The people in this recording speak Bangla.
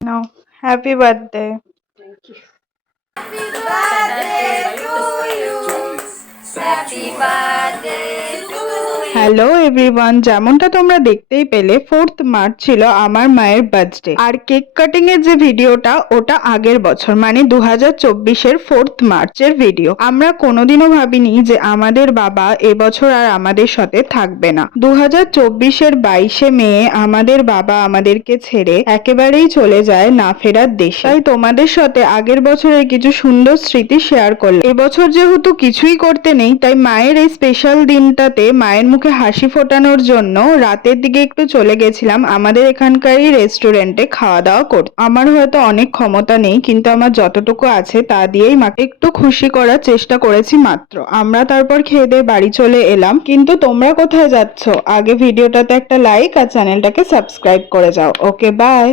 No. Happy birthday. Thank you. Hello everyone, যেমনটা তোমরা দেখতেই পেলে 4th মার্চ ছিল আমার মায়ের বার্থডে। আর কেক কাটিং এর যে ভিডিওটা ওটা আগের বছর মানে 2024-এর 4th মার্চের ভিডিও। আমরা কোনোদিনও ভাবিনি যে আমাদের বাবা এবছর আর আমাদের সাথে থাকবে না। 2024-এর 22শে মে আমাদের বাবা আমাদেরকে ছেড়ে একেবারেই চলে যায় না ফেরার দেশে। তাই তোমাদের সাথে আগের বছরের কিছু সুন্দর স্মৃতি শেয়ার করলাম। এবছর যেহেতু কিছুই করতে নেই তাই মায়ের এই স্পেশাল দিনটাতে মায়ের মুখে হাসি ফোটানোর জন্য রাতের দিকে একটু চলে গেছিলাম আমাদের এখানকারই রেস্টুরেন্টে খাওয়া দাওয়া করতে। আমার হয়তো অনেক ক্ষমতা নেই, কিন্তু আমার যতটুকু আছে তা দিয়েই মাকে একটু খুশি করার চেষ্টা করেছি মাত্র। আমরা তারপর খেয়ে দিয়ে বাড়ি চলে এলাম। কিন্তু তোমরা কোথায় যাচ্ছ? আগে ভিডিওটাতে একটা লাইক আর চ্যানেলটাকে সাবস্ক্রাইব করে যাও। ওকে, বাই।